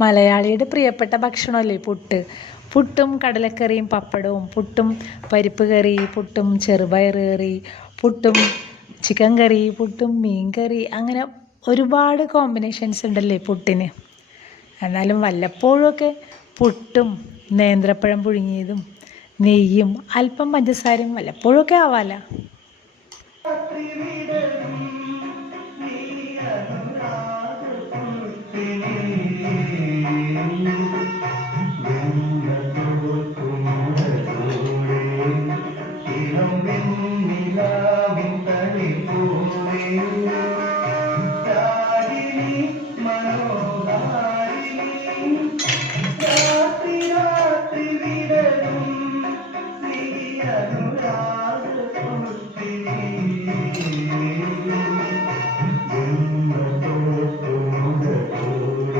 മലയാളിയുടെ പ്രിയപ്പെട്ട ഭക്ഷണമല്ലേ പുട്ട്. പുട്ടും കടലക്കറിയും പപ്പടവും, പുട്ടും പരിപ്പ് കറി, പുട്ടും ചെറുപയർ കറി, പുട്ടും ചിക്കൻ കറി, പുട്ടും മീൻ കറി, അങ്ങനെ ഒരുപാട് കോമ്പിനേഷൻസ് ഉണ്ടല്ലേ പുട്ടിന്. എന്നാലും വല്ലപ്പോഴുമൊക്കെ പുട്ടും നേന്ത്രപ്പഴം പുഴുങ്ങിയതും നെയ്യും അല്പം പഞ്ചസാരയും വല്ലപ്പോഴൊക്കെ ആവാല.